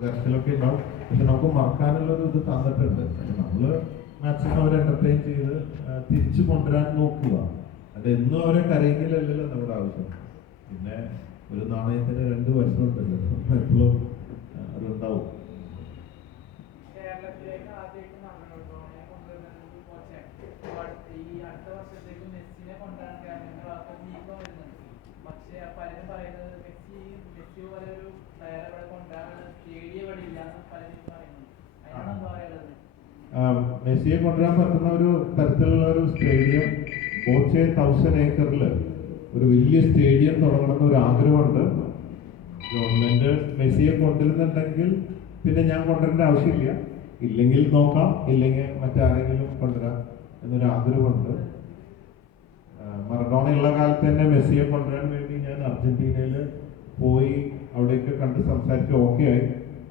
കരച്ചിലൊക്കെ ഉണ്ടാവും. പക്ഷെ നമുക്ക് മറക്കാനുള്ളൊരു ഇത് തന്നിട്ടുണ്ട്. നമ്മൾ മാക്സിമം അവരെ എന്റർടൈൻ ചെയ്ത് തിരിച്ചു കൊണ്ടുവരാൻ നോക്കുക. അത് എന്നും അവരെ കരയെങ്കിലല്ലല്ലോ നമ്മുടെ ആവശ്യം. പിന്നെ ഒരു നാണയത്തിന് രണ്ട് വശമുണ്ടല്ലോ, എപ്പോഴും അതുണ്ടാവും. മെസ്സിയെ കൊണ്ടുവരാൻ പറ്റുന്ന ഒരു തരത്തിലുള്ള ഒരു സ്റ്റേഡിയം, ബോച്ചെ 1000 ഏക്കറിൽ ഒരു വലിയ സ്റ്റേഡിയം തുടങ്ങണമെന്ന് ഒരു ആഗ്രഹമുണ്ട്. ഗവൺമെന്റ് മെസ്സിയെ കൊണ്ടുവരുന്നുണ്ടെങ്കിൽ പിന്നെ ഞാൻ കൊണ്ടുവരേണ്ട ആവശ്യമില്ല, ഇല്ലെങ്കിൽ നോക്കാം, ഇല്ലെങ്കിൽ മറ്റാരെങ്കിലും കൊണ്ടുവരാം എന്നൊരു ആഗ്രഹമുണ്ട്. മറഡോണയുള്ള കാലത്ത് തന്നെ മെസ്സിയെ കൊണ്ടുവരാൻ വേണ്ടി ഞാൻ അർജന്റീനയിൽ പോയി അവിടെയൊക്കെ കണ്ട് സംസാരിച്ച് ഓക്കെ ആയി.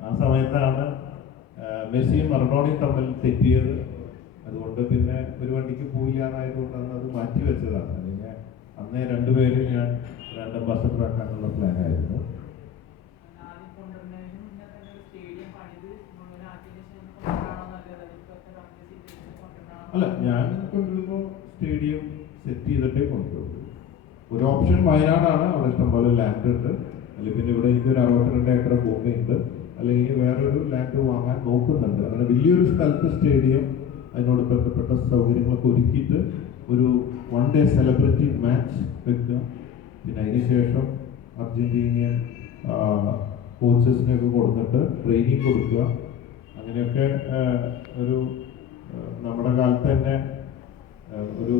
ആ സമയത്താണ് മെസ്സിയും മറഡോണയും തമ്മിൽ തെറ്റിയത്. അതുകൊണ്ട് പിന്നെ ഒരു വണ്ടിക്ക് പോയില്ല എന്നായതുകൊണ്ട് അന്ന് അത് മാറ്റി വെച്ചതാണ്. അല്ലെങ്കിൽ അന്നേ രണ്ടുപേരും ഞാൻ ബ്രാൻഡ് അംബാസഡർ ആക്കാനുള്ള പ്ലാൻ ആയിരുന്നു. അല്ല, ഞാൻ കൊണ്ടുവരുമ്പോൾ സ്റ്റേഡിയം സെറ്റ് ചെയ്തിട്ടേ കൊണ്ടുവരും. ഒരു ഓപ്ഷൻ വയനാടാണ്, അവിടെ ഇഷ്ടംപോലെ ലാൻഡ് ഉണ്ട്. അല്ലെങ്കിൽ പിന്നെ ഇവിടെ എനിക്കൊരു 62 ഏക്കർ ഭൂമിയുണ്ട്, അല്ലെങ്കിൽ വേറൊരു ലാൻഡ് വാങ്ങാൻ നോക്കുന്നുണ്ട്. അങ്ങനെ വലിയൊരു സ്ഥലത്ത് സ്റ്റേഡിയം, അതിനോട് ബന്ധപ്പെട്ട സൗകര്യങ്ങളൊക്കെ ഒരുക്കിയിട്ട് ഒരു 1 ഡേ സെലിബ്രിറ്റി മാച്ച് വെക്കുക. പിന്നെ അതിനുശേഷം അർജന്റീനിയൻ കോച്ചസിനെയൊക്കെ കൊടുത്തിട്ട് ട്രെയിനിങ് കൊടുക്കുക. അങ്ങനെയൊക്കെ ഒരു നമ്മുടെ കാലത്ത് തന്നെ ഒരു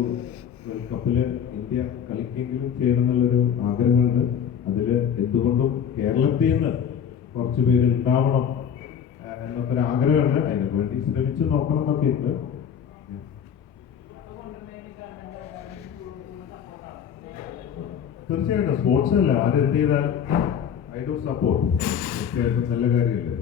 വേൾഡ് കപ്പിൽ ഇന്ത്യ കളിക്കെങ്കിലും ചെയ്യണമെന്നുള്ളൊരു ആഗ്രഹമുണ്ട്. അതിൽ എന്തുകൊണ്ടും കേരളത്തിൽ നിന്ന് കുറച്ച് പേര് ഉണ്ടാവണം എന്നൊക്കെ ഒരു ആഗ്രഹമുണ്ട്. അതിനു വേണ്ടി ശ്രമിച്ചു നോക്കണം എന്നൊക്കെ ഉണ്ട്. തീർച്ചയായിട്ടും സ്പോർട്സ് അല്ല, ആരെന്ത് ചെയ്താലും ഐ ഡു സപ്പോർട്ട്. തീർച്ചയായിട്ടും നല്ല കാര്യമല്ലേ.